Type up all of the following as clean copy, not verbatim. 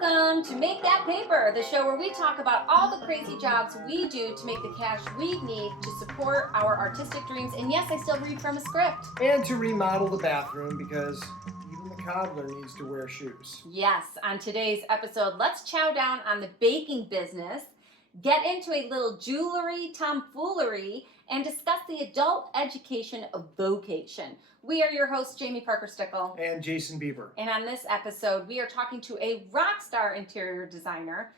Welcome to Make That Paper, the show where we talk about all the crazy jobs we do to make the cash we need to support our artistic dreams. And yes, I still read from a script. And to remodel the bathroom because even the cobbler needs to wear shoes. Yes, on today's episode, let's chow down on the baking business, get into a little jewelry tomfoolery, and discuss the adult education vocation. We are your hosts, Jamie Parker Stickle And Jason Bieber. And on this episode, we are talking to a rock star interior designer.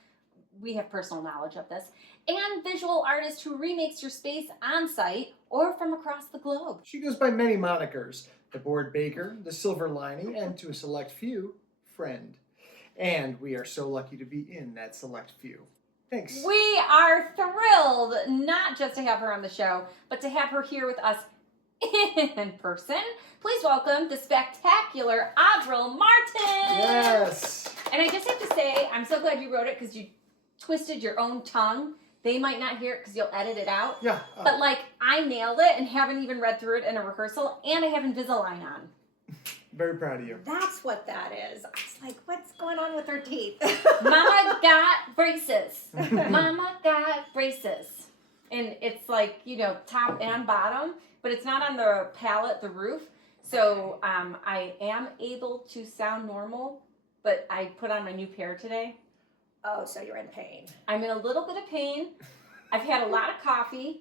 We have personal knowledge of this. And visual artist who remakes your space on site or from across the globe. She goes by many monikers: the board baker, the silver lining, and to a select few, friend. And we are so lucky to be in that select few. Thanks. We are thrilled not just to have her on the show, but to have her here with us in person. Please welcome the spectacular Avril Martin. Yes. And I just have to say, I'm so glad you wrote it because you twisted your own tongue. They might not hear it because you'll edit it out. Yeah. But I nailed it and haven't even read through it in a rehearsal, and I have Invisalign on. Very proud of you. That's what that is. It's like, what's going on with her teeth? Mama got braces. Mama got braces. And it's like, top and bottom, but it's not on the palate, the roof. So I am able to sound normal, but I put on my new pair today. Oh, so you're in pain. I'm in a little bit of pain. I've had a lot of coffee.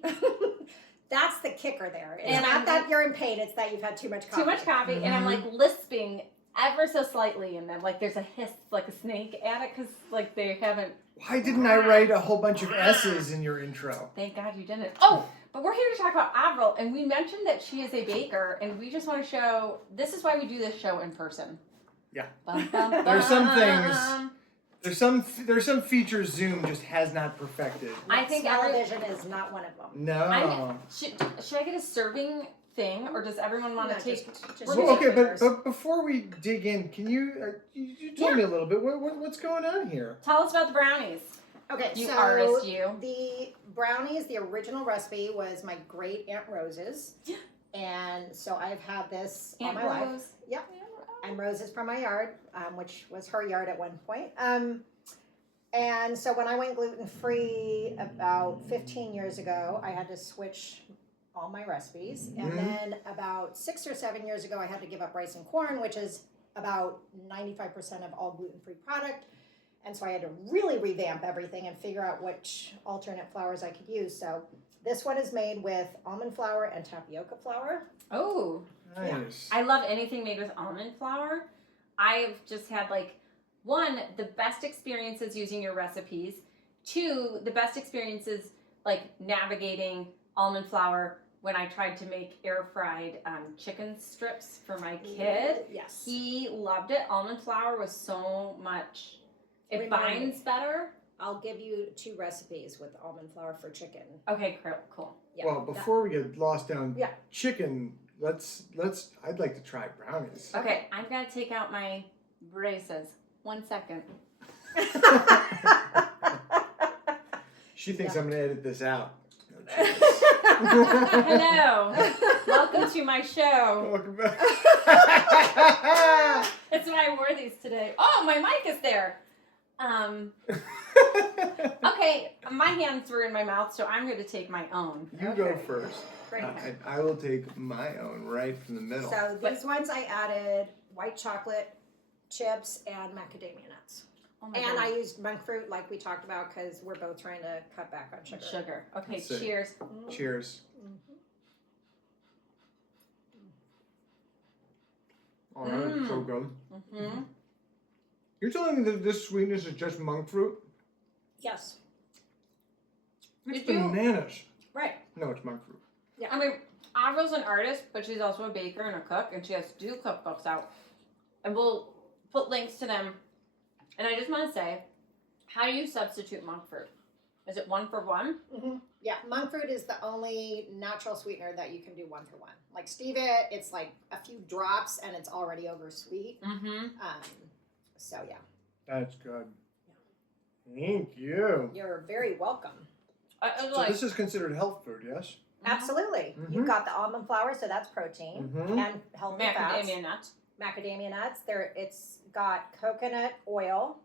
That's the kicker there. It's And not that you're in pain, it's that you've had too much coffee. Too much coffee, and I'm lisping ever so slightly in them. Like there's a hiss, like a snake at it, because they haven't. Why didn't I write a whole bunch of S's in your intro? Thank God you didn't. Oh, but we're here to talk about Avril, and we mentioned that she is a baker, and we just want to show. This is why we do this show in person. Yeah. Bum, bum, bum. There's some things. There's some features Zoom just has not perfected. I think television is not one of them. No. Should I get a serving thing, or does everyone want to take? Well, okay, but before we dig in, can you tell me a little bit what's going on here? Tell us about the brownies. Okay, You so artist, you. The brownies, the original recipe was my great Aunt Rose's. And so I've had this all my life. Yep. And roses from my yard, which was her yard at one point. And so when I went gluten-free about 15 years ago, I had to switch all my recipes. And then about 6 or 7 years ago, I had to give up rice and corn, which is about 95% of all gluten-free product. And so I had to really revamp everything and figure out which alternate flours I could use. So this one is made with almond flour and tapioca flour. Oh. Nice. I love anything made with almond flour. I've just had one, the best experiences using your recipes. Two, the best experiences navigating almond flour when I tried to make air fried chicken strips for my kid. Yes. He loved it. Almond flour was so much, it binds better. I'll give you 2 recipes with almond flour for chicken. Okay, cool. Yeah, well, before we get lost down Yeah. chicken, I'd like to try brownies. Okay, I've got to take out my braces. 1 second. She thinks I'm going to edit this out. Hello. Welcome to my show. Welcome back. That's why I wore these today. Oh, my mic is there. Okay, my hands were in my mouth, so I'm going to take my own. You go first. Great. I will take my own right from the middle. So these ones I added white chocolate chips and macadamia nuts. Oh my And God. I used monk fruit like we talked about because we're both trying to cut back on sugar. Okay, That's it. cheers. Cheers. All right, so good. Mm-hmm. You're telling me that this sweetness is just monk fruit? Yes. It's Did you- bananas. Right. No, it's monk fruit. Yeah. I mean, Avril's an artist, but she's also a baker and a cook, and she has 2 cookbooks out. And we'll put links to them. And I just want to say, how do you substitute monk fruit? Is it 1 for 1? Mm-hmm. Yeah, monk fruit is the only natural sweetener that you can do 1 for 1. Like stevia, it's like a few drops and it's already over sweet. Mm-hmm. So yeah. That's good. Thank you. You're very welcome. So this is considered health food, yes? Absolutely. You've got the almond flour, so that's protein and healthy fats. Macadamia nuts. Macadamia nuts. It's got coconut oil,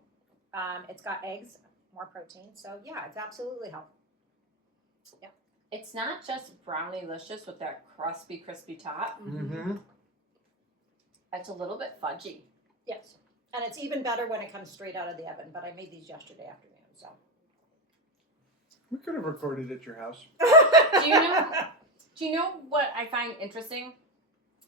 It's got eggs, more protein. So yeah, it's absolutely healthy. It's not just brownie-licious with that crispy top. Mm-hmm. It's a little bit fudgy. Yes. And it's even better when it comes straight out of the oven, but I made these yesterday afternoon, so. We could have recorded at your house. Do you know what I find interesting?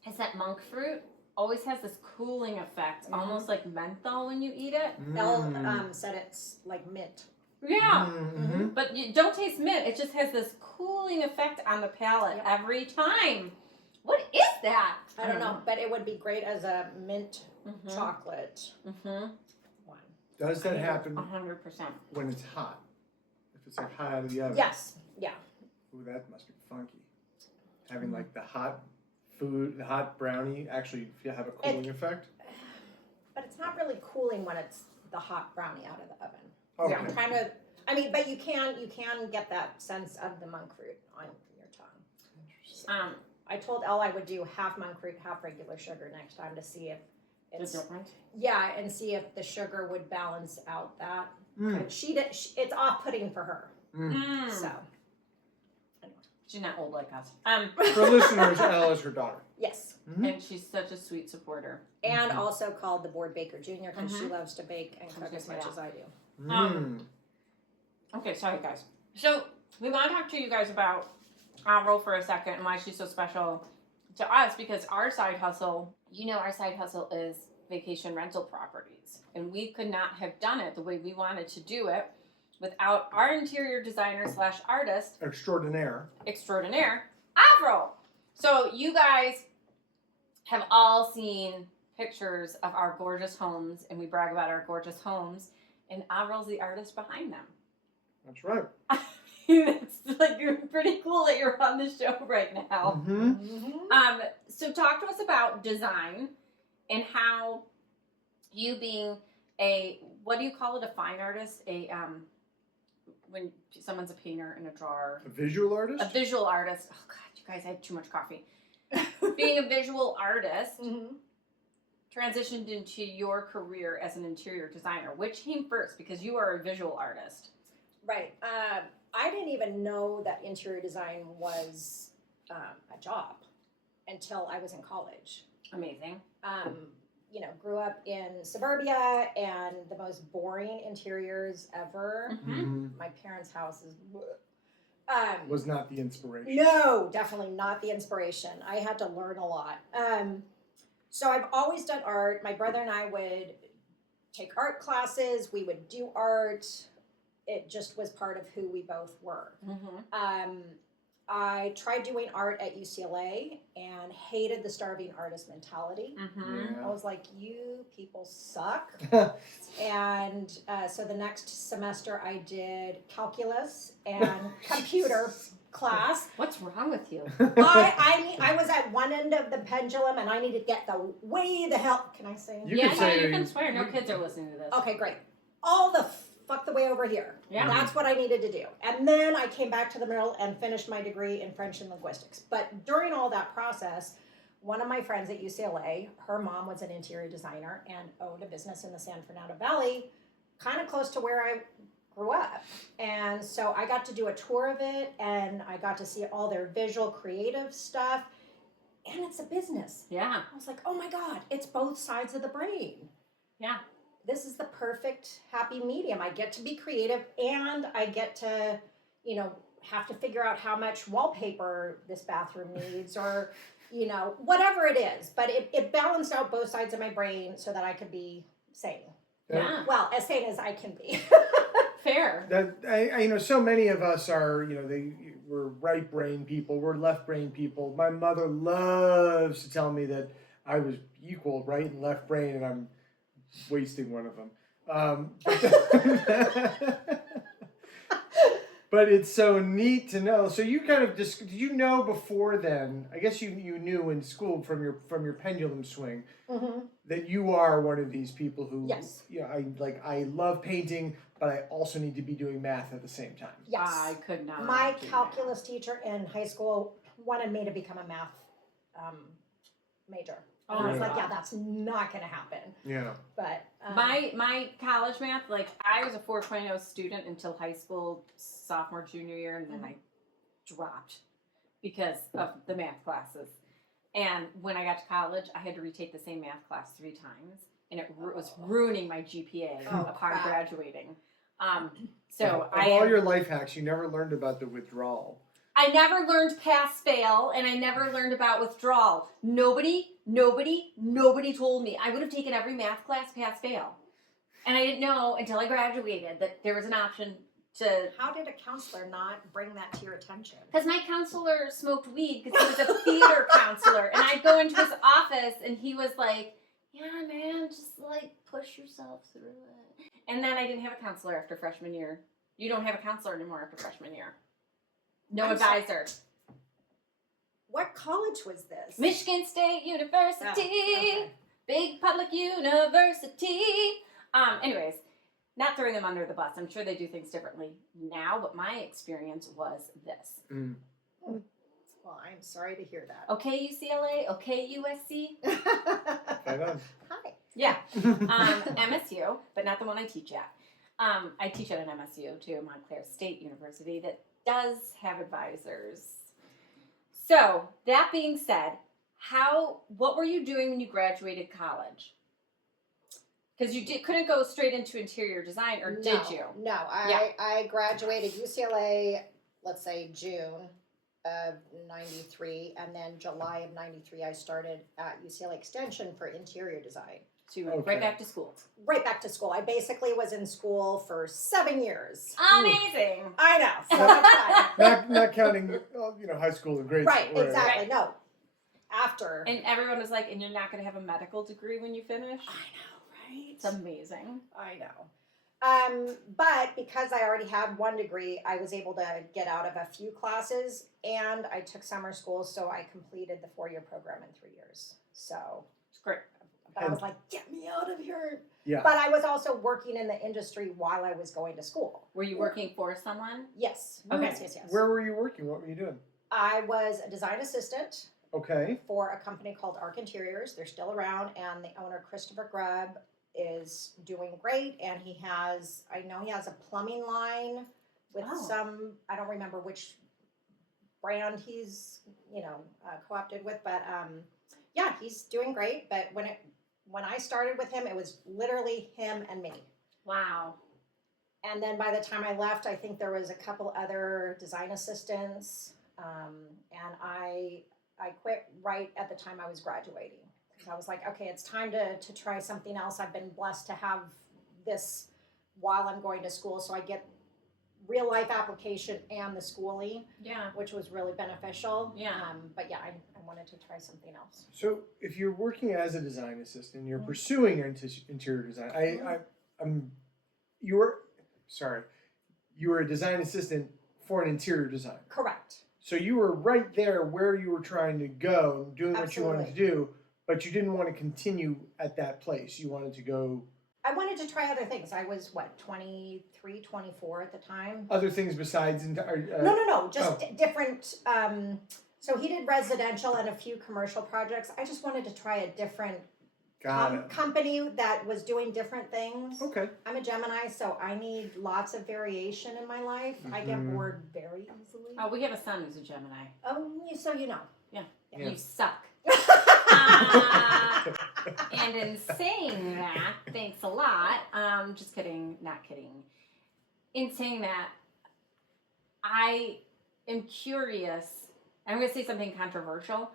Is that monk fruit always has this cooling effect, almost like menthol when you eat it. Elle said it's like mint. Yeah. Mm-hmm. But you don't taste mint. It just has this cooling effect on the palate every time. What is that? I don't know, but it would be great as a mint chocolate one. Does that happen 100%. when it's hot? If it's like hot out of the oven? Yes. Yeah. Ooh, that must be funky. Having like the hot food, the hot brownie actually have a cooling effect? But it's not really cooling when it's the hot brownie out of the oven. Okay. Yeah, I'm kind of. I mean, but you can get that sense of the monk fruit on your tongue. I told Elle I would do half monk fruit, half regular sugar next time to see if it's different. Yeah, and see if the sugar would balance out that. But it's off-putting for her. So. She's not old like us. For listeners, Elle is her daughter. Yes. Mm-hmm. And she's such a sweet supporter. And also called the board baker junior because she loves to bake and cook as much as I do. Okay, sorry guys. So we want to talk to you guys about Avril for a second and why she's so special to us, because our side hustle, our side hustle is vacation rental properties. And we could not have done it the way we wanted to do it without our interior designer / artist Extraordinaire, Avril. So you guys have all seen pictures of our gorgeous homes, and we brag about our gorgeous homes, and Avril's the artist behind them. That's right. It's like pretty cool that you're on the show right now. So talk to us about design and how you being what do you call it, a fine artist? When someone's a painter and a drawer. A visual artist? A visual artist. Oh God, you guys, I had too much coffee. Being a visual artist transitioned into your career as an interior designer. Which came first? Because you are a visual artist. Right. I didn't even know that interior design was a job until I was in college. Amazing. Grew up in suburbia and the most boring interiors ever. My parents' house is... was not the inspiration. No, definitely not the inspiration. I had to learn a lot. So I've always done art. My brother and I would take art classes. We would do art. It just was part of who we both were. I tried doing art at UCLA and hated the starving artist mentality. I was like, you people suck. And so the next semester I did calculus and computer class. What's wrong with you? I was at one end of the pendulum and I needed to get the hell. Can I say? You can swear. No kids are listening to this. Okay, great. All the fuck the way over here. Yeah. That's what I needed to do. And then I came back to the middle and finished my degree in French and linguistics. But during all that process, one of my friends at UCLA, her mom was an interior designer and owned a business in the San Fernando Valley, kind of close to where I grew up. And so I got to do a tour of it and I got to see all their visual creative stuff. And it's a business. Yeah. I was like, oh my God, it's both sides of the brain. Yeah. This is the perfect happy medium. I get to be creative and I get to, have to figure out how much wallpaper this bathroom needs or, whatever it is. But it balanced out both sides of my brain so that I could be sane. Yeah. Well, as sane as I can be. Fair. That so many of us are, we're right brain people, we're left brain people. My mother loves to tell me that I was equal right and left brain, and I'm wasting one of them. But it's so neat to know. So you kind of did you know before then? I guess you knew in school from your pendulum swing that you are one of these people who I love painting, but I also need to be doing math at the same time. Yes, I could not. My calculus teacher in high school wanted me to become a math major. And I was Yeah. like, yeah, that's not going to happen. Yeah. But My college math, like I was a 4.0 student until high school, sophomore, junior year, and then I dropped because of the math classes. And when I got to college, I had to retake the same math class 3 times, and it was ruining my GPA upon crap. graduating. Of all your life hacks, you never learned about the withdrawal. I never learned pass fail, and I never learned about withdrawal. Nobody told me. I would have taken every math class pass fail. And I didn't know until I graduated that there was an option to... How did a counselor not bring that to your attention? Because my counselor smoked weed because he was a theater counselor. And I'd go into his office, and he was like, yeah, man, just like push yourself through it. And then I didn't have a counselor after freshman year. You don't have a counselor anymore after freshman year. No advisor. What college was this? Michigan State University. Okay. Big public university. Anyways, not throwing them under the bus. I'm sure they do things differently now, but my experience was this. Well, I'm sorry to hear that. Okay, UCLA. Okay, USC. Right on. Hi. Yeah. MSU, but not the one I teach at. I teach at an MSU too, Montclair State University, that does have advisors. So, that being said, what were you doing when you graduated college? Because you couldn't go straight into interior design, or did you? No, I graduated UCLA, let's say June of 93, and then July of 93 I started at UCLA Extension for interior design. So you went right back to school. Right back to school. I basically was in school for 7 years. Amazing. I know, so much fun. Not counting, high school and grade Right, school. exactly. Right. No, after. And everyone was like, and you're not going to have a medical degree when you finish? I know, right? It's amazing. I know. But because I already had one degree, I was able to get out of a few classes, and I took summer school, so I completed the 4-year program in 3 years. So It's great. but I was like, get me out of here. Yeah. But I was also working in the industry while I was going to school. Were you working for someone? Yes. Okay. Yes. Where were you working? What were you doing? I was a design assistant Okay. for a company called Arc Interiors. They're still around, and the owner, Christopher Grubb, is doing great, and I know he has a plumbing line with some, I don't remember which brand he's, co-opted with, but yeah, he's doing great. But when I started with him, it was literally him and me. Wow. And then by the time I left, I think there was a couple other design assistants, and I quit right at the time I was graduating. I was like, okay, it's time to try something else. I've been blessed to have this while I'm going to school, so I get real life application and the schooling, which was really beneficial. Yeah. But yeah, I wanted to try something else. So if you're working as a design assistant, you're pursuing interior design. You were a design assistant for an interior design. Correct. So you were right there where you were trying to go, doing what Absolutely. you wanted to do, but you didn't want to continue at that place. You wanted to go... I wanted to try other things. I was, 23, 24 at the time. Other things besides... No, just different... so he did residential and a few commercial projects. I just wanted to try a different company that was doing different things. Okay. I'm a Gemini, so I need lots of variation in my life. I get bored very easily. Oh, we have a son who's a Gemini. Oh, so you know. Yeah. Yeah. You suck. And in saying that, thanks a lot. Just kidding, not kidding. In saying that, I am curious. I'm going to say something controversial.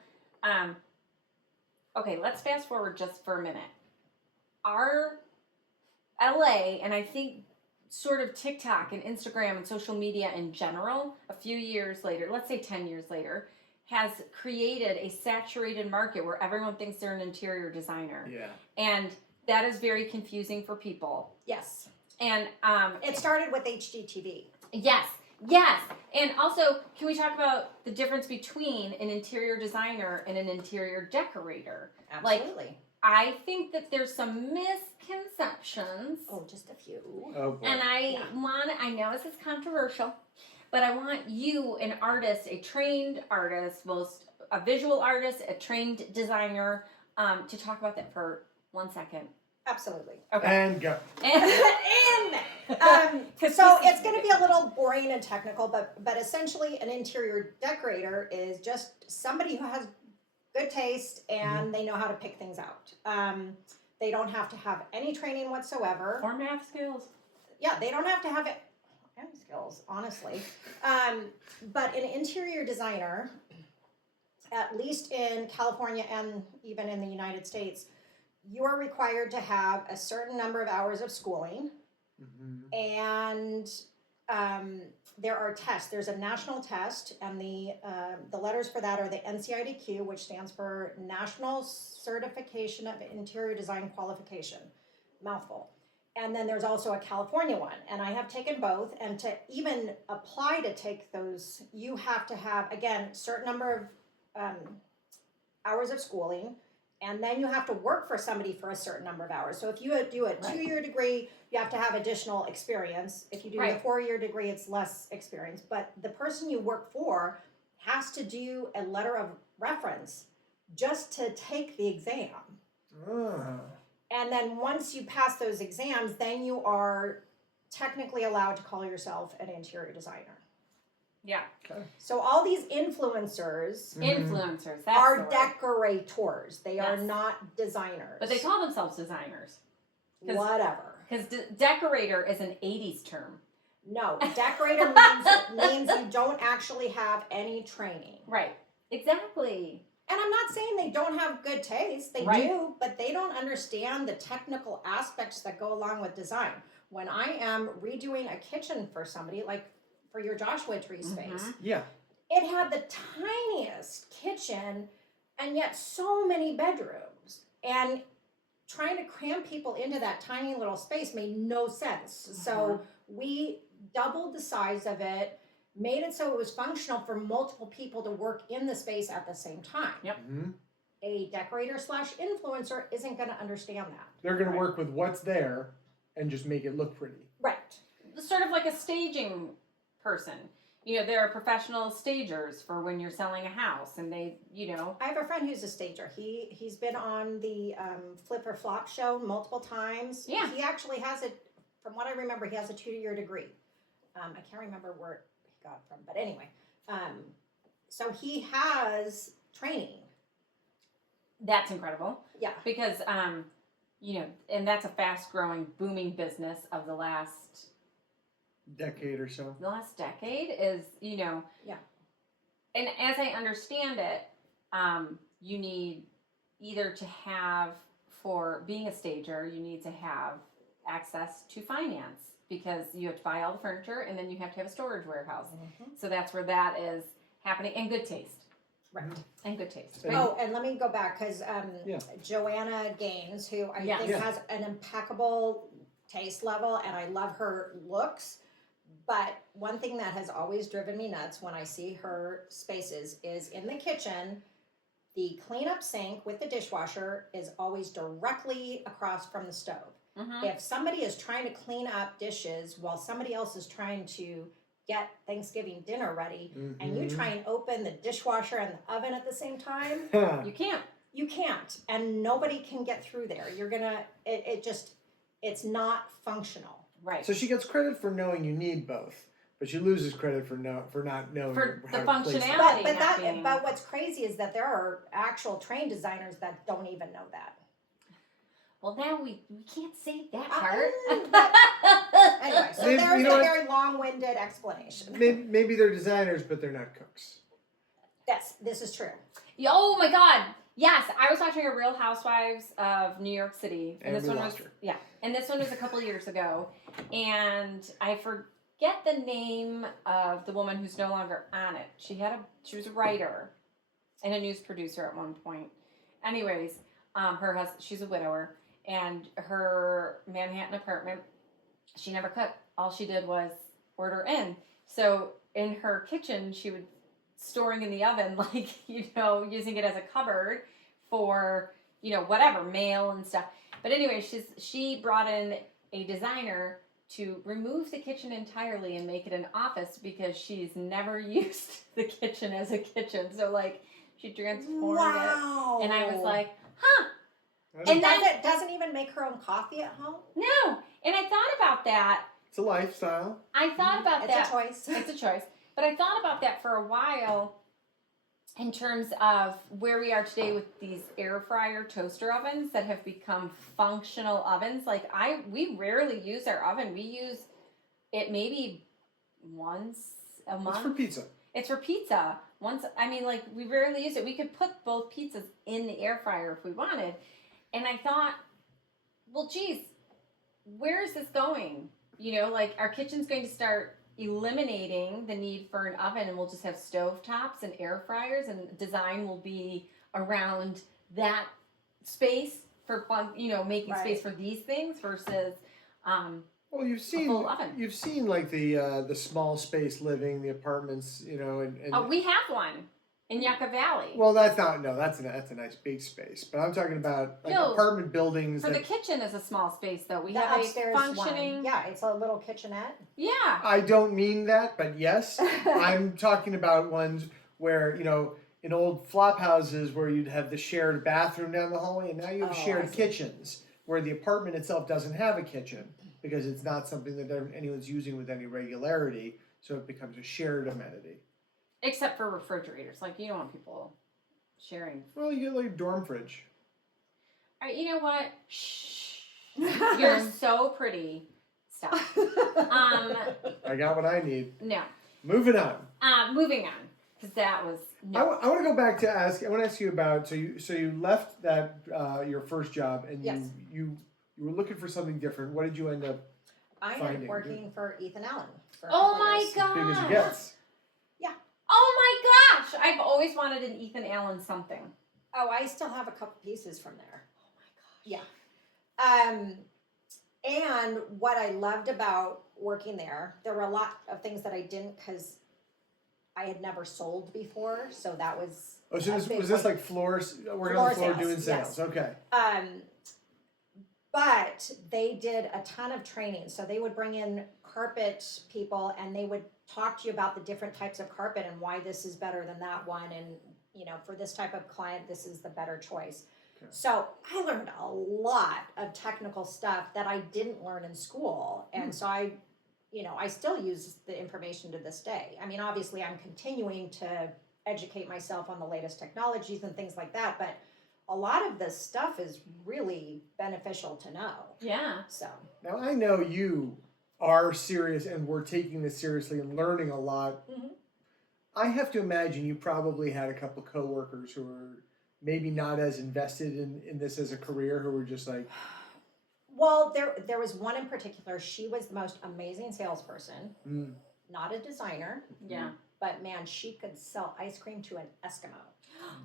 Okay, let's fast forward just for a minute. Our LA, and I think sort of TikTok and Instagram and social media in general, a few years later, let's say 10 years later, has created a saturated market where everyone thinks they're an interior designer. Yeah. And that is very confusing for people. Yes. And it started with HGTV. Yes. And also, can we talk about the difference between an interior designer and an interior decorator? Absolutely. Like, I think that there's some misconceptions. Oh, just a few. Oh, boy. And I know this is controversial, but I want you, an artist, a trained artist, a visual artist, a trained designer, to talk about that for 1 second? Absolutely. Okay. And go. So it's going to be a little boring and technical, but essentially an interior decorator is just somebody who has good taste and they know how to pick things out. They don't have to have any training whatsoever. Or math skills. Yeah, they don't have to have any skills, honestly. But an interior designer, at least in California and even in the United States, you are required to have a certain number of hours of schooling. And there are tests. There's a national test, and the letters for that are the NCIDQ, which stands for National Certification of Interior Design Qualification. Mouthful. And then there's also a California one, and I have taken both. And to even apply to take those, you have to have, again, certain number of hours of schooling, and then you have to work for somebody for a certain number of hours. So if you do a 2-year degree, you have to have additional experience. If you do the 4-year degree, it's less experience. But the person you work for has to do a letter of reference just to take the exam. And then once you pass those exams, then you are technically allowed to call yourself an interior designer. Yeah. Okay. So all these influencers Influencers. That's are the word. decorators. They are Yes. not designers. But they call themselves designers. Whatever. Because decorator is an 80s term. No, decorator means you don't actually have any training. Right. Exactly. And I'm not saying they don't have good taste. They do, but they don't understand the technical aspects that go along with design. When I am redoing a kitchen for somebody, like for your Joshua Tree space, Yeah. it had the tiniest kitchen and yet so many bedrooms. And trying to cram people into that tiny little space made no sense. So we doubled the size of it, made it so it was functional for multiple people to work in the space at the same time. Yep. A decorator / influencer isn't going to understand that. They're going to work with what's there and just make it look pretty. Right. Sort of like a staging person. You know, there are professional stagers for when you're selling a house, and they, you know. I have a friend who's a stager. He's been on the Flip or Flop show multiple times. Yeah. He actually has it, from what I remember, he has a 2-year degree. I can't remember where he got it from, but anyway. So he has training. That's incredible. Yeah. Because, you know, and that's a fast-growing, booming business of the last Decade or so. The last decade is, you know. Yeah. And as I understand it, you need either to have, for being a stager, you need to have access to finance because you have to buy all the furniture and then you have to have a storage warehouse. So that's where that is happening, and good taste. Right. And good taste. Oh, and let me go back because Joanna Gaines, who I think has an impeccable taste level, and I love her looks. But one thing that has always driven me nuts when I see her spaces is in the kitchen, the cleanup sink with the dishwasher is always directly across from the stove. If somebody is trying to clean up dishes while somebody else is trying to get Thanksgiving dinner ready, and you try and open the dishwasher and the oven at the same time, you can't. You can't. And nobody can get through there. You're going to, it's not functional. Right. So she gets credit for knowing you need both, but she loses credit for not knowing for how the to place functionality. them. But what's crazy is that there are actual trained designers that don't even know that. Well, now we can't say that part. Anyway, so Maybe, there's you know a what? very long-winded explanation. Maybe they're designers, but they're not cooks. Yes, this is true. Oh my God! Yes, I was watching a Real Housewives of New York City, And this we one lost was her. and this one was a couple years ago, and I forget the name of the woman who's no longer on it. She was a writer and a news producer at one point. Anyways, her husband, she's a widower, and her Manhattan apartment, she never cooked. All she did was order in. So in her kitchen, she would storing in the oven, like, you know, using it as a cupboard for, you know, whatever, mail and stuff. But anyway, she brought in a designer to remove the kitchen entirely and make it an office because she's never used the kitchen as a kitchen. So, like, she transformed it. And I was like, huh. And doesn't even make her own coffee at home? No. And I thought about that. It's a lifestyle. I thought about that. It's a choice. It's a choice. But I thought about that for a while in terms of where we are today with these air fryer toaster ovens that have become functional ovens. Like we rarely use our oven. We use it maybe once a month. It's for pizza. It's for pizza. We rarely use it. We could put both pizzas in the air fryer if we wanted. And I thought, well, geez, where is this going? Our kitchen's going to start eliminating the need for an oven, and we'll just have stovetops and air fryers, and design will be around that space for fun, making space for these things versus well, you've seen like the small space living, the apartments, and we have one in Yucca Valley. Well, that's a nice big space, but I'm talking about apartment buildings. For the kitchen is a small space, though. We the have upstairs a functioning. One. Yeah, it's a little kitchenette. Yeah. I don't mean that, but yes, I'm talking about ones where in old flop houses where you'd have the shared bathroom down the hallway, and now you have shared kitchens where the apartment itself doesn't have a kitchen because it's not something that anyone's using with any regularity, so it becomes a shared amenity. Except for refrigerators. You don't want people sharing. Well, you get like a dorm fridge. All right, you know what? Shh. You're so pretty. Stop. I got what I need. No. Moving on. Moving on. Because that was... No. I want to go back to ask... I want to ask you about... So you left that your first job and you were looking for something different. What did you end up I ended up working for Ethan Allen. Oh my gosh. As big as it gets. Oh my gosh! I've always wanted an Ethan Allen something. Oh, I still have a couple pieces from there. Oh my gosh. Yeah. And what I loved about working there were a lot of things that I didn't because I had never sold before. So that was. Oh, so was this like floors? Working on the floor doing sales. Yes. Okay. But they did a ton of training. So they would bring in carpet people and they would talk to you about the different types of carpet and why this is better than that one. And, for this type of client, this is the better choice. Okay. So I learned a lot of technical stuff that I didn't learn in school. And so I still use the information to this day. I mean, obviously I'm continuing to educate myself on the latest technologies and things like that, but a lot of this stuff is really beneficial to know. Yeah. So now I know you are serious and we're taking this seriously and learning a lot. Mm-hmm. I have to imagine you probably had a couple coworkers who were maybe not as invested in this as a career, who were just like... Well, there was one in particular. She was the most amazing salesperson, not a designer. Yeah. But man, she could sell ice cream to an Eskimo.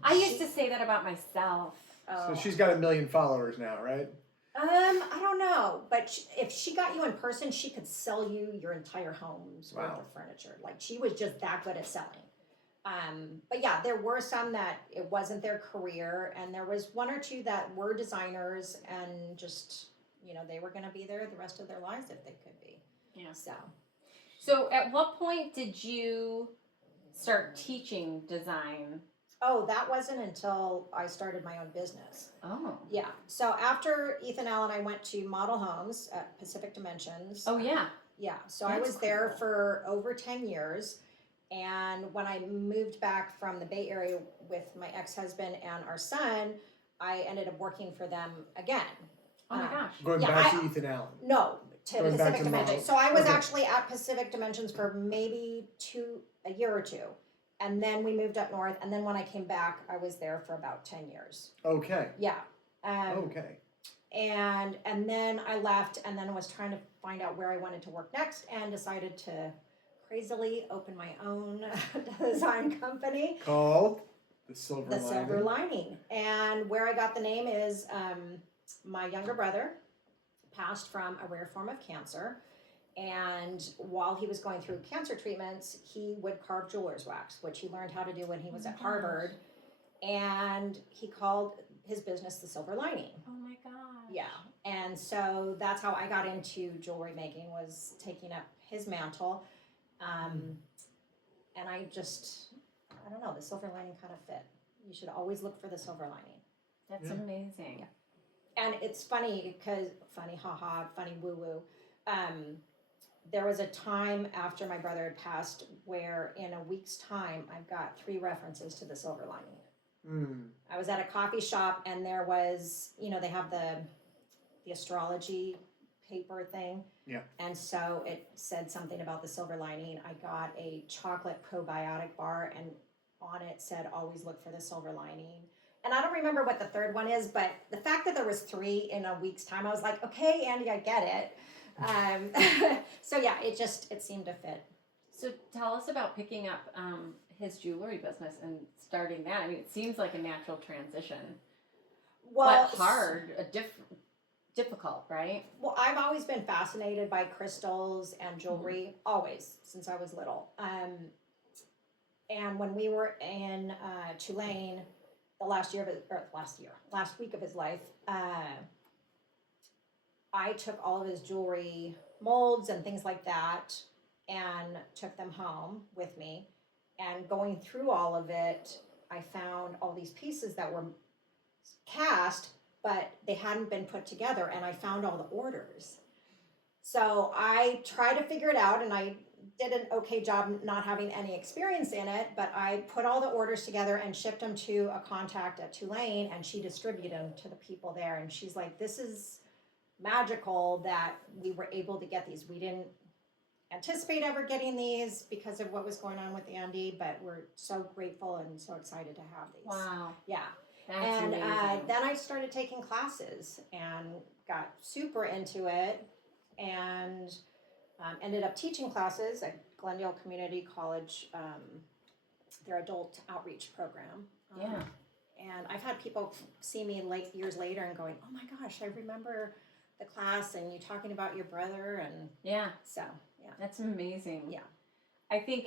I used to say that about myself. So she's got 1 million followers now, right? I don't know, but if she got you in person, she could sell you your entire home's worth of furniture. Like she was just that good at selling. But yeah, there were some that it wasn't their career, and there was one or two that were designers and just they were going to be there the rest of their lives if they could be. Yeah. So at what point did you start teaching design? Oh, that wasn't until I started my own business. Oh. Yeah. So after Ethan Allen, I went to Model Homes at Pacific Dimensions. Oh, yeah. Yeah. So I was there for over 10 years. And when I moved back from the Bay Area with my ex-husband and our son, I ended up working for them again. Oh, my gosh. Going back to Ethan Allen. No, to Pacific Dimensions. So I was actually at Pacific Dimensions for maybe a year or two. And then we moved up north. And then when I came back, I was there for about 10 years. Okay. Yeah. Okay. And then I left and then was trying to find out where I wanted to work next and decided to crazily open my own design company. Called? The Silver Lining. The Silver Lining. And where I got the name is my younger brother passed from a rare form of cancer. And while he was going through cancer treatments, he would carve jeweler's wax, which he learned how to do when he was at Harvard. And he called his business The Silver Lining. Oh my gosh. Yeah. And so that's how I got into jewelry making, was taking up his mantle. And I don't know, the silver lining kind of fit. You should always look for the silver lining. That's amazing. And it's funny because, funny woo-woo. There was a time after my brother had passed where in a week's time, I've got 3 references to the silver lining. I was at a coffee shop and there was, they have the astrology paper thing. Yeah. And so it said something about the silver lining. I got a chocolate probiotic bar and on it said, always look for the silver lining. And I don't remember what the third one is, but the fact that there was 3 in a week's time, I was like, okay, Andy, I get it. So yeah, it seemed to fit. So tell us about picking up his jewelry business and starting that. I mean, it seems like a natural transition, Well, but hard, difficult, right? Well, I've always been fascinated by crystals and jewelry, always, since I was little. And when we were in Tulane, last week of his life, I took all of his jewelry molds and things like that and took them home with me. And going through all of it, I found all these pieces that were cast, but they hadn't been put together, and I found all the orders. So I tried to figure it out, and I did an okay job not having any experience in it, but I put all the orders together and shipped them to a contact at Tulane, and she distributed them to the people there. And she's like, this is magical that we were able to get these. We didn't anticipate ever getting these because of what was going on with Andy, but we're so grateful and so excited to have these. Wow. Yeah. That's and amazing. then I started taking classes and got super into it and ended up teaching classes at Glendale Community College, their adult outreach program. Yeah. And I've had people see me years later and going, oh my gosh, I remember the class and you talking about your brother. And Yeah. so, yeah. That's amazing. Yeah. I think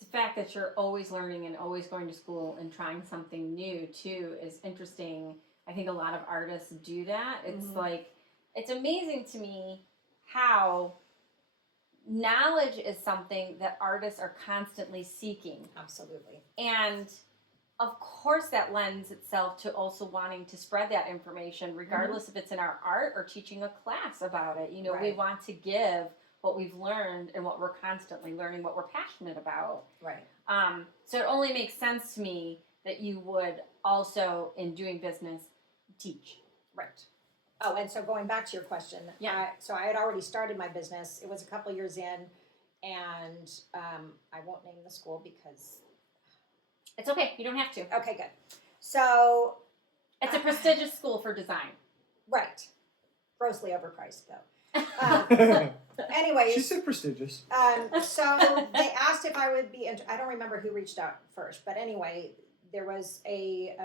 the fact that you're always learning and always going to school and trying something new too is interesting. I think a lot of artists do that. It's like, it's amazing to me how knowledge is something that artists are constantly seeking. Absolutely. And of course that lends itself to also wanting to spread that information, regardless if it's in our art or teaching a class about it. You know, we want to give what we've learned and what we're constantly learning, what we're passionate about. Right. So it only makes sense to me that you would also, in doing business, teach. Right. Oh, and so going back to your question, so I had already started my business. It was a couple years in, and I won't name the school because... It's okay. You don't have to. Okay, good. So... It's a prestigious school for design. Right. Grossly overpriced, though. Anyways, she said prestigious. So they asked if I would be. I don't remember who reached out first, but anyway, there was an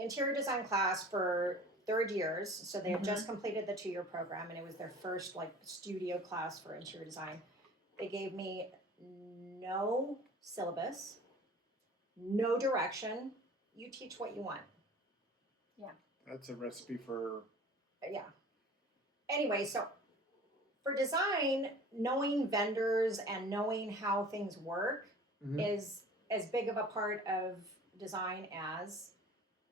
interior design class for third years. So they had just completed the 2-year program, and it was their first studio class for interior design. They gave me no syllabus, no direction. You teach what you want. Yeah, that's a recipe for. Yeah. Anyway, so for design, knowing vendors and knowing how things work is as big of a part of design as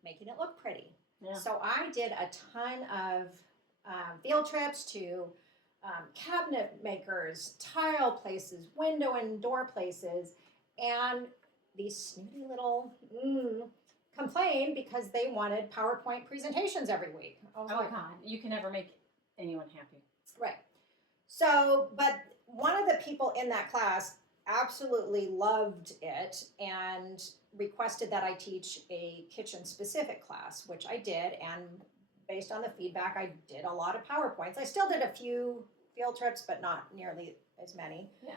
making it look pretty. Yeah. So I did a ton of field trips to cabinet makers, tile places, window and door places, and these snooty little complained because they wanted PowerPoint presentations every week. I was like, God, you can never make anyone happy. Right. So, but one of the people in that class absolutely loved it and requested that I teach a kitchen specific class, which I did. And based on the feedback, I did a lot of PowerPoints. I still did a few field trips, but not nearly as many. Yeah.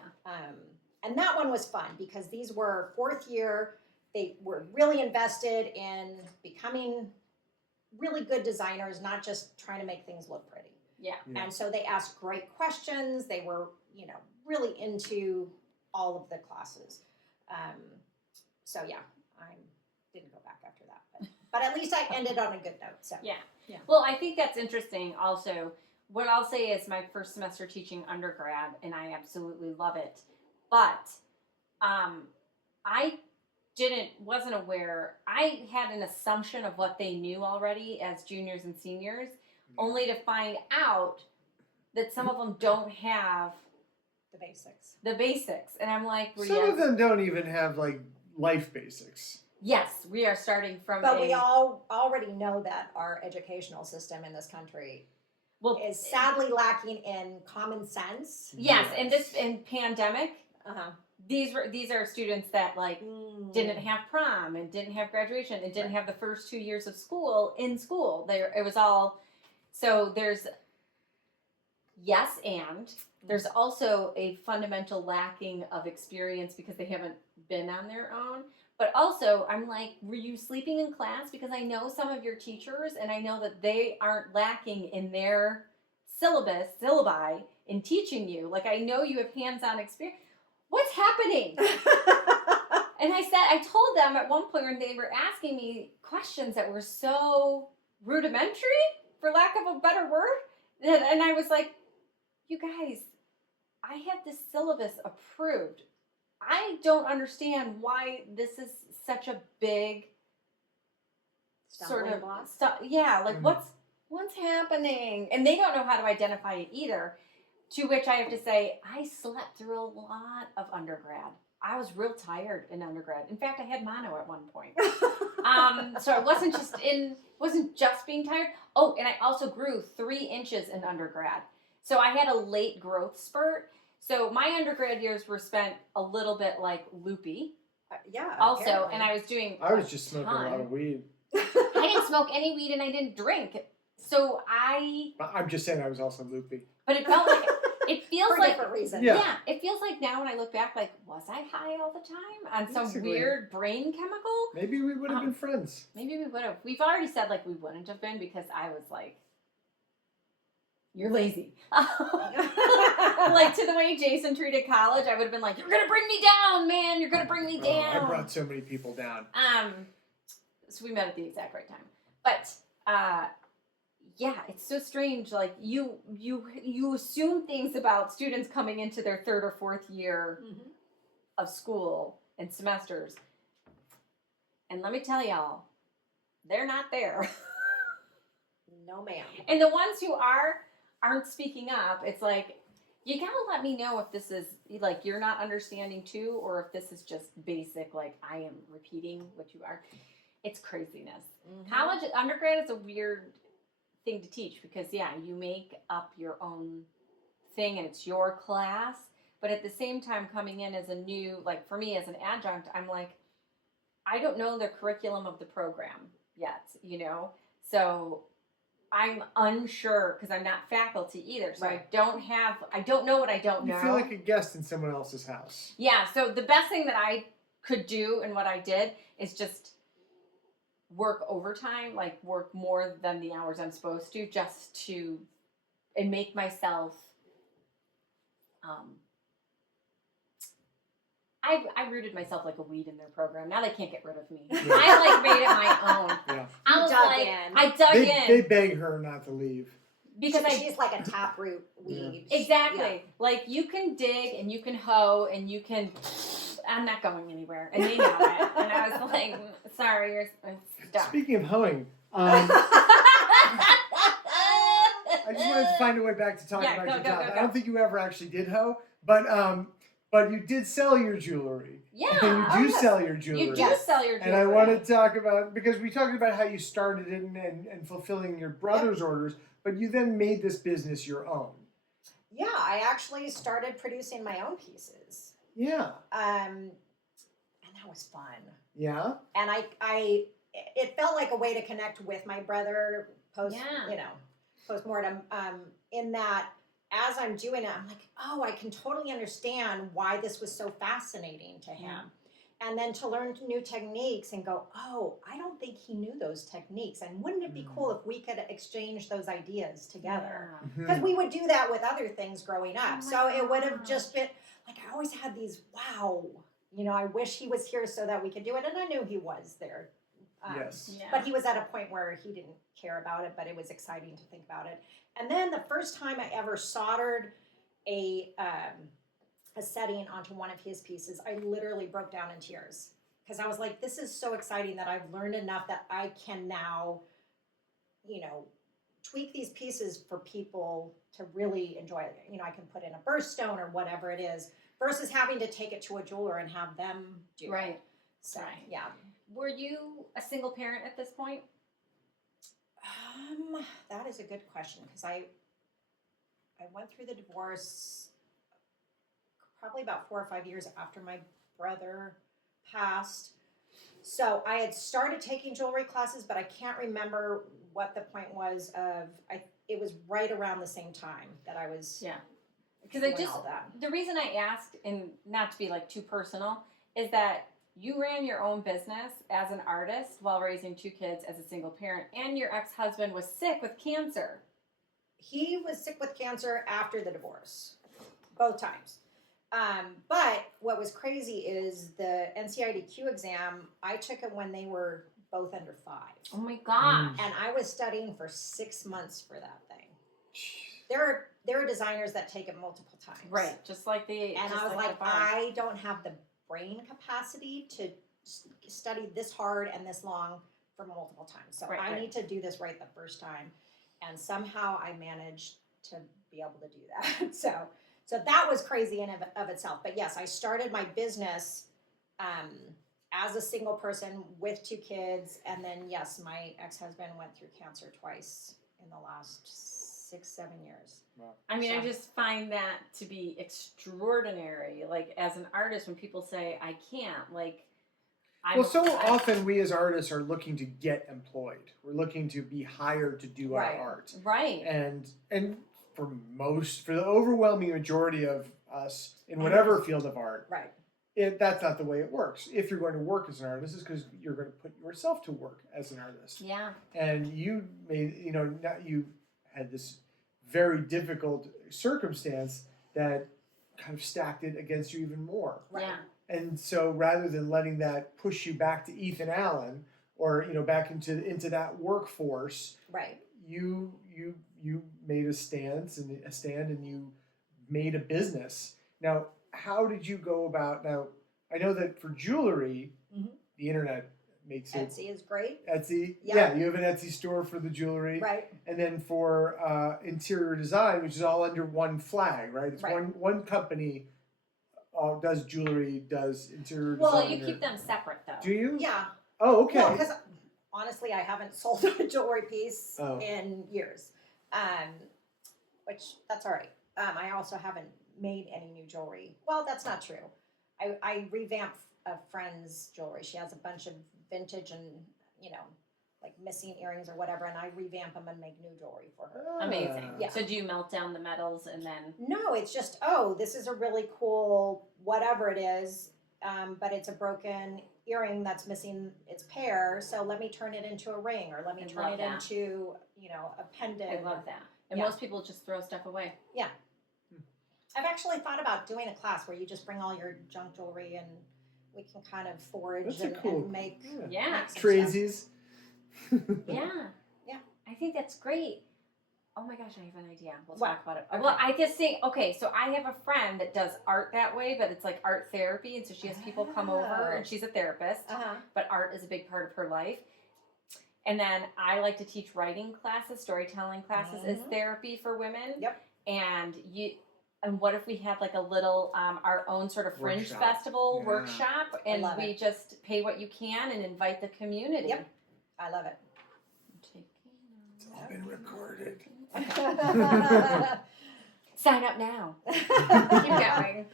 And that one was fun because these were 4th year. They were really invested in becoming really good designers, not just trying to make things look pretty. Yeah. And so they asked great questions. They were, really into all of the classes. So yeah, I didn't go back after that, but at least I ended on a good note. So yeah. Well, I think that's interesting. Also, what I'll say is my first semester teaching undergrad, and I absolutely love it. But I wasn't aware. I had an assumption of what they knew already as juniors and seniors, only to find out that some of them don't have the basics. And I'm like, some of them don't even have like life basics. Yes, we are starting from. But we all already know that our educational system in this country is sadly lacking in common sense. Yes, and this in pandemic. Uh-huh. These are students that like didn't have prom and didn't have graduation and didn't have the first 2 years of school in school. It was all. So there's and there's also a fundamental lacking of experience because they haven't been on their own. But also, I'm like, were you sleeping in class? Because I know some of your teachers, and I know that they aren't lacking in their syllabi in teaching you. Like, I know you have hands-on experience. What's happening? And I told them at one point when they were asking me questions that were so rudimentary, for lack of a better word, and I was like, you guys, I have this syllabus approved. I don't understand why this is such a big sort of stuff. Yeah, like what's happening? And they don't know how to identify it either. To which I have to say, I slept through a lot of undergrad. I was real tired in undergrad. In fact, I had mono at one point. So I wasn't just being tired. Oh, and I also grew 3 inches in undergrad. So I had a late growth spurt. So my undergrad years were spent a little bit like loopy. Also, apparently. And I was just smoking a lot of weed. I didn't smoke any weed and I didn't drink. So I'm just saying I was also loopy. But it felt like it feels for like different reasons. Yeah, it feels like now when I look back, like, was I high all the time on some weird brain chemical? Maybe we would have been friends. Maybe we would have. We've already said like we wouldn't have been because I was like, you're lazy. Like to the way Jason treated college, I would have been like, you're gonna bring me down, man. You're gonna bring me down. I brought so many people down. So we met at the exact right time. But yeah, it's so strange. Like you assume things about students coming into their 3rd or 4th year of school and semesters. And let me tell y'all, they're not there. No, ma'am. And the ones who aren't speaking up, it's like, you gotta let me know if this is like you're not understanding too, or if this is just basic, like I am repeating what you are. It's craziness. College, undergrad is a weird thing to teach because you make up your own thing and it's your class. But at the same time, coming in as a new, like for me as an adjunct, I'm like, I don't know the curriculum of the program yet, So I'm unsure because I'm not faculty either. So right. I don't know what I don't know. You feel like a guest in someone else's house. Yeah. So the best thing that I could do and what I did is just work overtime, like work more than the hours I'm supposed to, and make myself, I rooted myself like a weed in their program. Now they can't get rid of me. Yeah. I made it my own. Yeah. I dug in. They beg her not to leave. Because she's like a taproot weed. Yeah. Exactly. Yeah. Like you can dig and you can hoe and you can. I'm not going anywhere, and they know it. And I was like, "Sorry, you're stuck." Speaking of hoeing, I just wanted to find a way back to talk about your job. I don't think you ever actually did hoe, but you did sell your jewelry. Yeah, and you do sell your jewelry. You do sell your jewelry. And I want to talk about because we talked about how you started and fulfilling your brother's orders, but you then made this business your own. Yeah, I actually started producing my own pieces. Yeah. And that was fun. Yeah. And it felt like a way to connect with my brother postmortem, in that as I'm doing it, I'm like, oh, I can totally understand why this was so fascinating to him. Yeah. And then to learn new techniques and go, oh, I don't think he knew those techniques. And wouldn't it be cool if we could exchange those ideas together? Because we would do that with other things growing up. So it would have just been, like, I always had these, wow, I wish he was here so that we could do it. And I knew he was there. Yes. Yeah. But he was at a point where he didn't care about it, but it was exciting to think about it. And then the first time I ever soldered a setting onto one of his pieces, I literally broke down in tears because I was like, this is so exciting that I've learned enough that I can now, you know, tweak these pieces for people to really enjoy it. You know, I can put in a birthstone or whatever it is versus having to take it to a jeweler and have them do Right. it. So, Right. yeah. Were you a single parent at this point? That is a good question because I went through the divorce probably about 4 or 5 years after my brother passed. So I had started taking jewelry classes, but I can't remember what the point was of. It was right around the same time that I was. Yeah. Because I doing just all that. the reason I asked, and not to be like too personal, is that you ran your own business as an artist while raising 2 kids as a single parent, and your ex-husband was sick with cancer. He was sick with cancer after the divorce, both times. But what was crazy is the NCIDQ exam, I took it when they were both under 5. Oh my gosh. And I was studying for 6 months for that thing. There are designers that take it multiple times. Right, just like the. And just I was like, like, the farm. I don't have the brain capacity to study this hard and this long for multiple times. So Right, I right. need to do this right the first time. And somehow I managed to be able to do that. So that was crazy in of itself. But yes, I started my business as a single person with 2 kids. And then, yes, my ex-husband went through cancer twice in the last 6-7 years. Wow. I mean, I So- just find that to be extraordinary. Like, as an artist, when people say, I can't, like, Well, so often we as artists are looking to get employed. We're looking to be hired to do Right. our art. Right. And for the overwhelming majority of us in whatever field of art, Right. that's not the way it works. If you're going to work as an artist, it's because you're going to put yourself to work as an artist. Yeah. And you you had this very difficult circumstance that kind of stacked it against you even more. Right. Yeah. And so rather than letting that push you back to Ethan Allen or back into that workforce, Right. you made a stand and you made a business. Now, how did you go about? Now, I know that for jewelry, Mhm. the internet makes it. Etsy is great. Etsy, Yeah. yeah, you have an Etsy store for the jewelry, Right. and then for interior design, which is all under one flag, right? It's Right. one company does jewelry, does interior Well, design. you keep them separate, though. Do you? Yeah. Oh, okay. Well, because honestly, I haven't sold a jewelry piece Oh. in years, which that's all right. I also haven't made any new jewelry. Well, that's not true. I revamped a friend's jewelry. She has a bunch of vintage and like missing earrings or whatever, and I revamp them and make new jewelry for her. Amazing. Yeah. So do you melt down the metals and then? No, it's just, this is a really cool whatever it is, but it's a broken earring that's missing its pair, so let me turn it into a ring, or let me I turn love it that. into, a pendant. I love that. And Yeah. most people just throw stuff away. I've actually thought about doing a class where you just bring all your junk jewelry and we can kind of forage That's a and, cool- and make Yeah. make some stuff. Trazies. Yeah. Yeah. I think that's great. Oh my gosh, I have an idea. We'll What? talk about it. Okay. Well, I just think, okay, so I have a friend that does art that way, but it's like art therapy. And so she has people come over, and she's a therapist, but art is a big part of her life. And then I like to teach writing classes, storytelling classes as Mhm. therapy for women. Yep. And what if we had like a little, our own sort of fringe Workshop. festival Yeah. workshop, and love we it. just pay what you can and invite the community. Yep. I love it. I'm taking It's all been recorded. Sign up now. Keep going.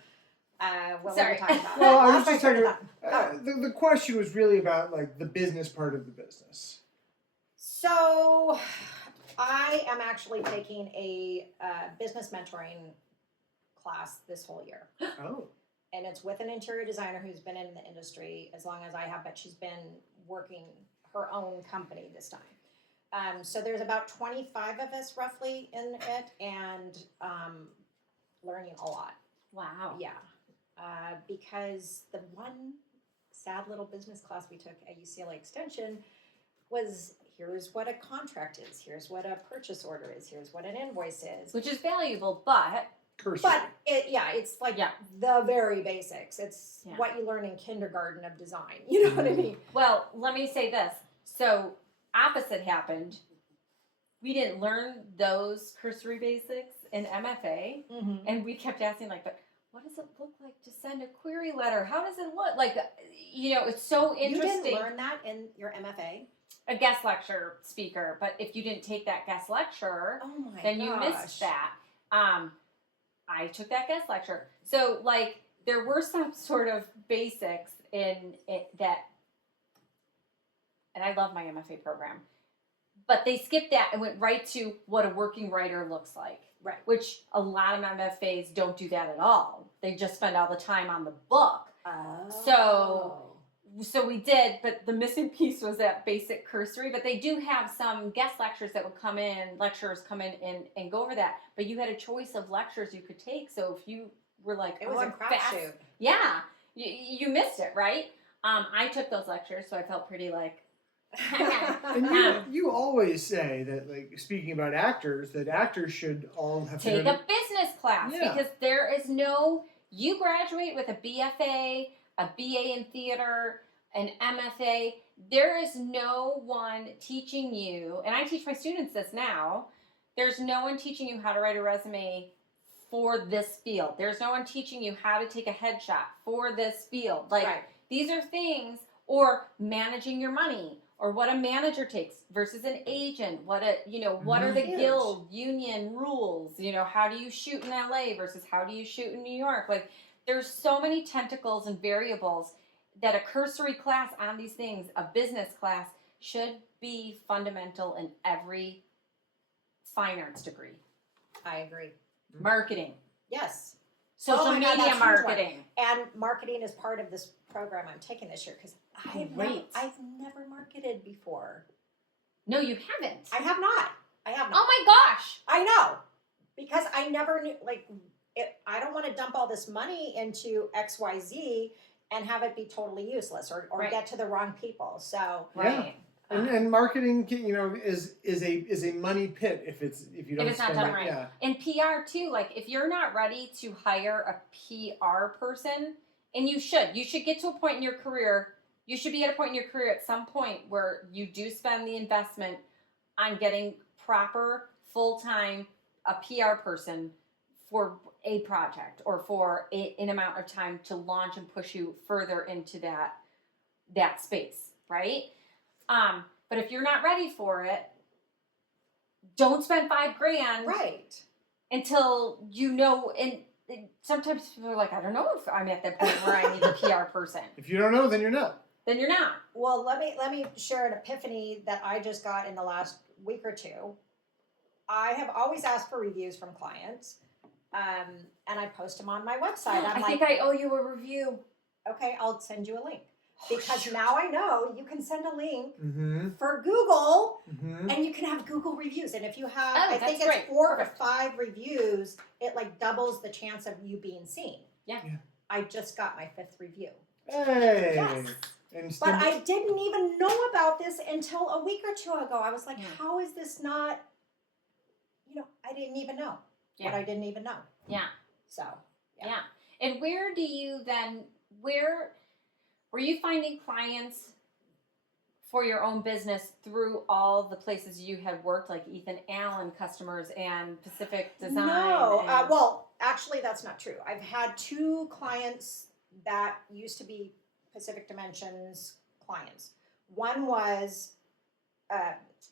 What Sorry. were we talking about? Well, I was Lost my just train talking. of thought. The question was really about like the business part of the business. So, I am actually taking a business mentoring class this whole year. Oh. And it's with an interior designer who's been in the industry as long as I have, but she's been working her own company this time. So there's about 25 of us roughly in it, and learning a lot. Wow. Yeah. Because the one sad little business class we took at UCLA Extension was, here's what a contract is, here's what a purchase order is, here's what an invoice is. Which is valuable, but cursory. But it's like the very basics. It's Yeah. what you learn in kindergarten of design. You know what I mean? Well, let me say this. So opposite happened. We didn't learn those cursory basics in MFA, and we kept asking like, but what does it look like to send a query letter? How does it look? Like, it's so interesting. You didn't learn that in your MFA? A guest lecture speaker, but if you didn't take that guest lecture, then you missed that. I took that guest lecture. So, like, there were some sort of basics in it that, and I love my MFA program, but they skipped that and went right to what a working writer looks like. Right. Which a lot of MFAs don't do that at all. They just spend all the time on the book. Oh. So we did, but the missing piece was that basic cursory. But they do have some guest lecturers that would come in, and go over that. But you had a choice of lectures you could take. So if you were like, it was a crapshoot. Yeah, you missed it, right? I took those lectures, so I felt pretty like. And you always say that, like, speaking about actors, that actors should all have take a business class because there is no. You graduate with a BFA, a BA in theater, an MFA. There is no one teaching you, and I teach my students this now. There's no one teaching you how to write a resume for this field. There's no one teaching you how to take a headshot for this field. Like these are things, or managing your money. Or what a manager takes versus an agent. What are the guild union rules? How do you shoot in LA versus how do you shoot in New York? Like, there's so many tentacles and variables that a cursory class on these things, a business class, should be fundamental in every fine arts degree. I agree. Marketing. Yes. Social media marketing. And marketing is part of this program I'm taking this year because I've never marketed before. No, you haven't. I have not. Oh my gosh. I know. Because I never knew, I don't want to dump all this money into XYZ and have it be totally useless or get to the wrong people. So, And marketing, is a money pit if you don't. If it's not done right. Yeah. And PR too. Like, if you're not ready to hire a PR person, and you should get to a point in your career. You should be at a point in your career at some point where you do spend the investment on getting proper full-time a PR person for a project or for an amount of time to launch and push you further into that space, right? But if you're not ready for it, don't spend $5,000 until and sometimes people are like, I don't know if I'm at that point where I need a PR person. If you don't know, then you're not. Then you're not. Well, let me share an epiphany that I just got in the last week or two. I have always asked for reviews from clients, and I post them on my website. I think I owe you a review. Okay, I'll send you a link. Because now I know you can send a link for Google, and you can have Google reviews. And if you have, I think it's 4 to 5 reviews, it doubles the chance of you being seen. Yeah. I just got my 5th review. Hey. Yes. But I didn't even know about this until a week or two ago. I was like, how is this not, I didn't even know what I didn't even know. Yeah. So, yeah. And where do you then, were you finding clients for your own business through all the places you had worked, like Ethan Allen customers and Pacific Design? No. Well, actually, that's not true. I've had 2 clients that used to be Pacific Dimensions clients. One was,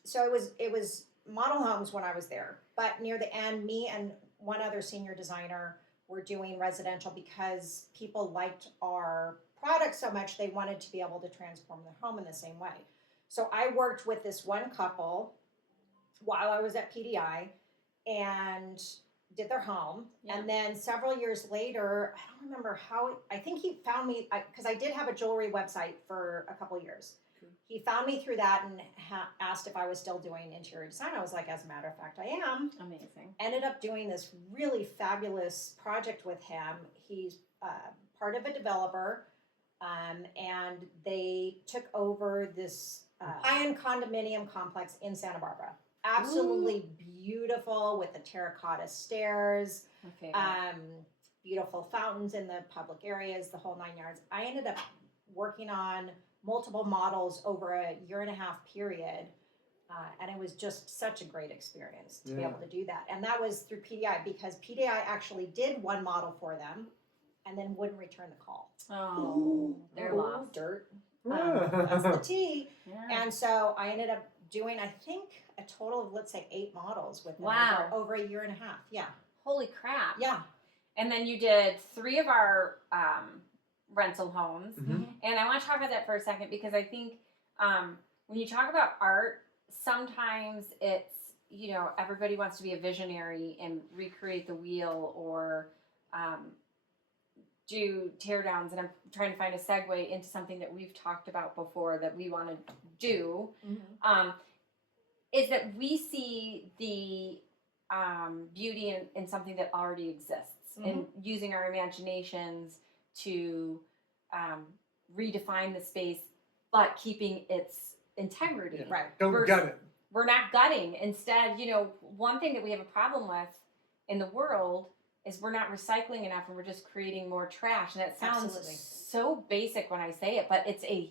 so it was model homes when I was there, but near the end, me and one other senior designer were doing residential because people liked our product so much they wanted to be able to transform their home in the same way. So I worked with this one couple while I was at PDI and did their home. And then several years later, I don't remember how, I think he found me, because I did have a jewelry website for a couple years. He found me through that and asked if I was still doing interior design. I was like, as a matter of fact, I am. Amazing. Ended up doing this really fabulous project with him. He's part of a developer. And they took over this high-end condominium complex in Santa Barbara. Absolutely beautiful with the terracotta stairs, My favorite. beautiful fountains in the public areas, the whole 9 yards. I ended up working on multiple models over a 1.5 year period. And it was just such a great experience to be able to do that. And that was through PDI, because PDI actually did one model for them and then wouldn't return the call. Oh, they're lost. Dirt. That's the tea. Yeah. And so I ended up doing, I think, a total of, let's say, 8 models with them over a 1.5 years. Yeah. Holy crap. Yeah. And then you did 3 of our rental homes. Mm-hmm. And I want to talk about that for a second, because I think when you talk about art, sometimes it's, you know, everybody wants to be a visionary and recreate the wheel, or do teardowns. And I'm trying to find a segue into something that we've talked about before that we want to do. Mm-hmm. Is that we see the beauty in something that already exists, and using our imaginations to redefine the space, but keeping its integrity. Yeah. Right. Don't gut it. We're not gutting. Instead, you know, one thing that we have a problem with in the world is we're not recycling enough, and we're just creating more trash. And that sounds Absolutely. so basic when I say it, but it's a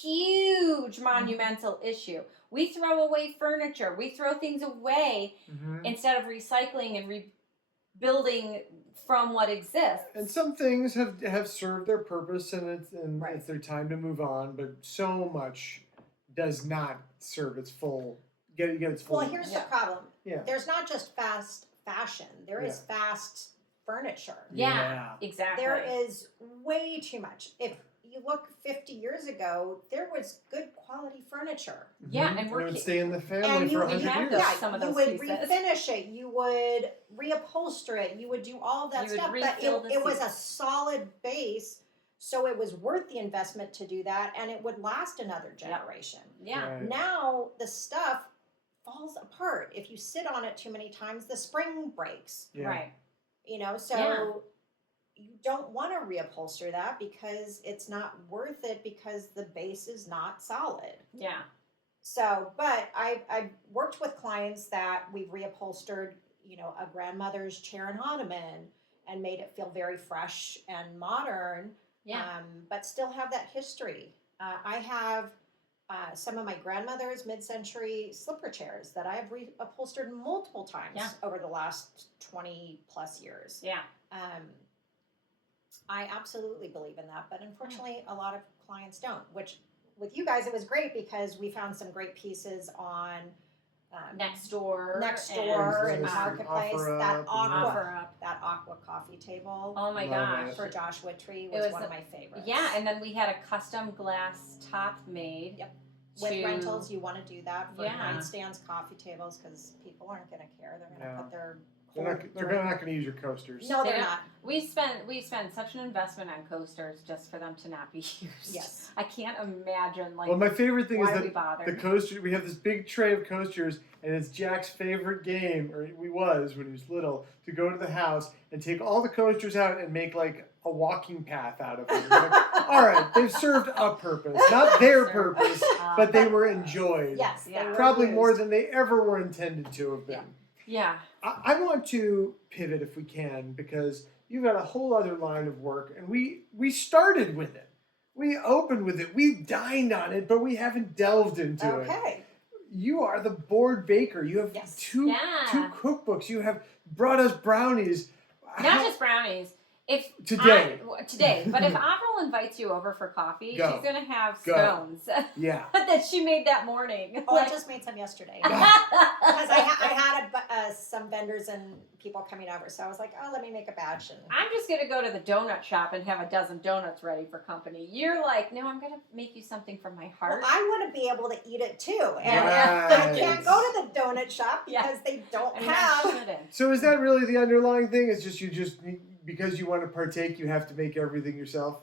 huge monumental issue. We throw away furniture. We throw things away instead of recycling and rebuilding from what exists. And some things have served their purpose, and it's their time to move on. But so much does not serve its full. Get its full. Well, here's the problem. Yeah. There's not just fast fashion. There is fast furniture. Yeah, exactly. There is way too much. If you look 50 years ago, there was good quality furniture. Yeah, and it would stay in the family And for you 100 have years. those- Yeah, some of you those would pieces. refinish it. You would reupholster it. You would do all that You would stuff. But refill the it was a seats. solid base, so it was worth the investment to do that, and it would last another generation. Yeah. Right. Now the stuff falls apart. If you sit on it too many times, the spring breaks. Yeah. Right. You know, so you don't want to reupholster that because it's not worth it, because the base is not solid. Yeah. So, but I worked with clients that we've reupholstered, you know, a grandmother's chair and ottoman and made it feel very fresh and modern, Yeah. but still have that history. I have some of my grandmother's mid-century slipper chairs that I have reupholstered multiple times over the last 20 plus years. Yeah. I absolutely believe in that, but unfortunately a lot of clients don't, which with you guys it was great because we found some great pieces on Next door. and This Marketplace. Offer That Up aqua coffee table Oh my Love gosh. it. for Joshua Tree It was was one of my favorites. Yeah, and then we had a custom glass top made. Yep. With rentals, you want to do that for Yeah. nightstands, coffee tables, because people aren't going to care. They're going to put their They're not going to use your coasters. No, They they're don't- not. We spent such an investment on coasters just for them to not be used. Yes. I can't imagine Well, my favorite thing is why we that bothered. the coaster. We have this big tray of coasters, and it's Jack's favorite game, or he was when he was little, to go to the house and take all the coasters out and make like a walking path out of them. Like, all right, they've served a purpose, not their purpose, but they were enjoyed. Yes, they Yeah. were Probably used. more than they ever were intended to have been. Yeah. I want to pivot if we can, because you've got a whole other line of work, and we started with it. We opened with it. We dined on it, but we haven't delved into it. Okay. You are the board baker. You have Yes. two cookbooks. You have brought us brownies. Not just brownies. If Today. But if Avril invites you over for coffee, Go. she's gonna have Go. scones Yeah. that she made that morning. Oh, I just made some yesterday. Because I had some vendors and people coming over, so I was like, oh, let me make a batch. And I'm just gonna go to the donut shop and have a dozen donuts ready for company. You're like, no, I'm gonna make you something from my heart. well, I want to be able to eat it too, and Right. I can't go to the donut shop because they don't I mean, I have. shouldn't. So is that really the underlying thing? It's just because you want to partake, you have to make everything yourself?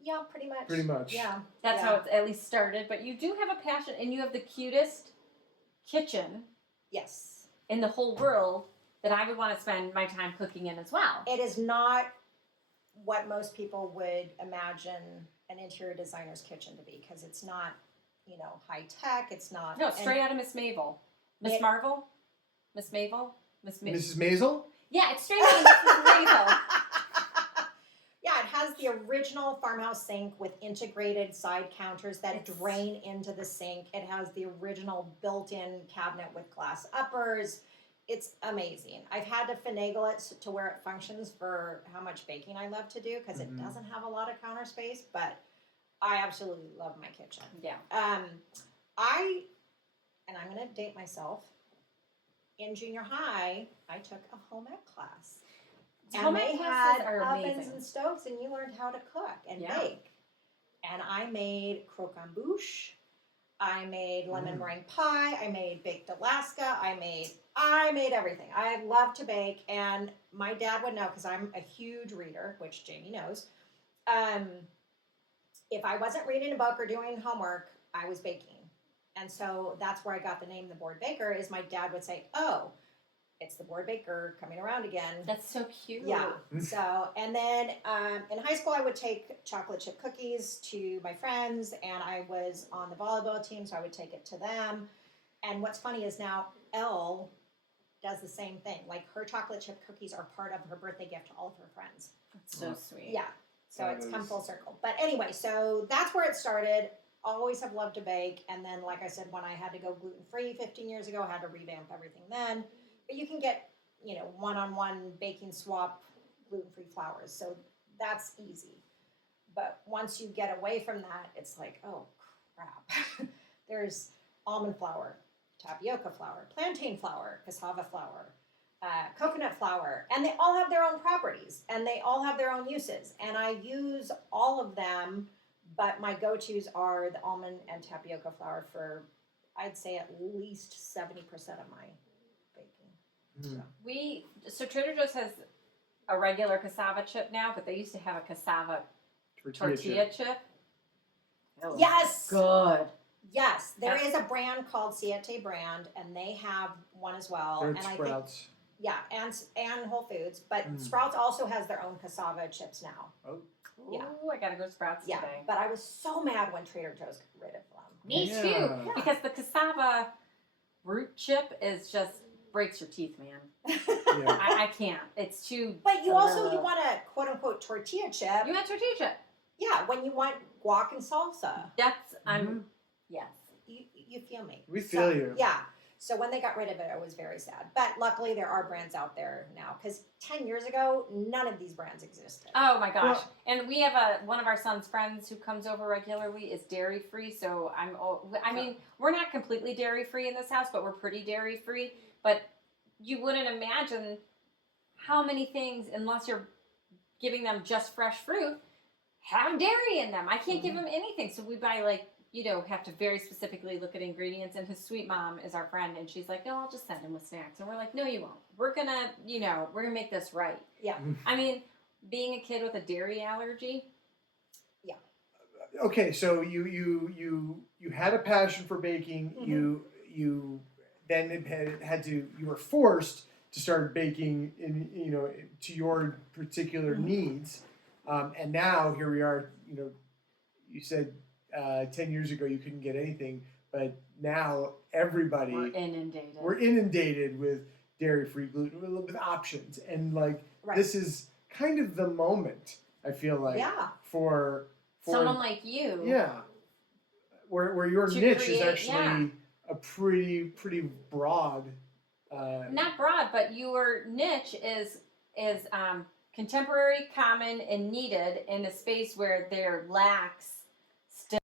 Yeah, pretty much. Pretty much. Yeah. That's Yeah. how it's at least started. But you do have a passion, and you have the cutest kitchen Yes. in the whole world that I would want to spend my time cooking in as well. It is not what most people would imagine an interior designer's kitchen to be, because it's not, high tech. It's not. No, straight out of Miss Mabel. Miss It- Marvel? Miss Mavel? Mrs. Maisel? Yeah, it's straight out of Mrs. Mavel. Yeah, it has the original farmhouse sink with integrated side counters that drain into the sink. It has the original built-in cabinet with glass uppers. It's amazing. I've had to finagle it to where it functions for how much baking I love to do because it doesn't have a lot of counter space, but I absolutely love my kitchen. Yeah. I'm going to date myself. In junior high, I took a home ec class. And they had ovens and stoves, and you learned how to cook and bake. And I made croquembouche. I made lemon meringue pie. I made baked Alaska. I made everything. I love to bake, and my dad would know because I'm a huge reader, which Jamie knows. If I wasn't reading a book or doing homework, I was baking. And so that's where I got the name The Bored Baker, is my dad would say, oh, it's the Bored Baker coming around again. That's so cute. Yeah. So, and then in high school, I would take chocolate chip cookies to my friends, and I was on the volleyball team, so I would take it to them. And what's funny is now Elle does the same thing. Like, her chocolate chip cookies are part of her birthday gift to all of her friends. That's so sweet. Yeah. So it's come full circle. But anyway, so that's where it started. Always have loved to bake. And then, like I said, when I had to go gluten-free 15 years ago, I had to revamp everything then. But you can get, one-on-one baking swap gluten-free flours. So that's easy. But once you get away from that, it's like, oh, crap. There's almond flour, tapioca flour, plantain flour, cassava flour, coconut flour. And they all have their own properties. And they all have their own uses. And I use all of them. But my go-tos are the almond and tapioca flour for, I'd say, at least 70% of my baking. So Trader Joe's has a regular cassava chip now, but they used to have a cassava tortilla chip. Yes! Good. Yes, there is a brand called Siete brand, and they have one as well. They're and Sprouts. I think, and Whole Foods, but Sprouts also has their own cassava chips now. Oh. Yeah. Ooh, I gotta go to Sprouts today. But I was so mad when Trader Joe's got rid of them. Me too, because the cassava root chip breaks your teeth, man. I can't. It's too. But you want a quote unquote tortilla chip. You want tortilla chip? Yeah, when you want guac and salsa. That's yes. You feel me? We feel you. Yeah. So when they got rid of it, I was very sad. But luckily, there are brands out there now. Because 10 years ago, none of these brands existed. Oh my gosh! And we have one of our son's friends who comes over regularly is dairy free. So I mean, we're not completely dairy free in this house, but we're pretty dairy free. But you wouldn't imagine how many things, unless you're giving them just fresh fruit, have dairy in them. I can't give them anything. So we buy have to very specifically look at ingredients. And his sweet mom is our friend, and she's like, no, I'll just send him with snacks. And we're like, no, you won't. We're gonna, we're gonna make this right. Yeah. I mean, being a kid with a dairy allergy. Yeah. Okay, so you had a passion for baking. You then you were forced to start baking to your particular needs, and now here we are. You said 10 years ago you couldn't get anything, but now everybody we're inundated with dairy-free, gluten, with options, and this is kind of the moment, I feel like, for someone like you, where your niche is actually a pretty broad. Not broad, but your niche is contemporary, common, and needed in a space where there lacks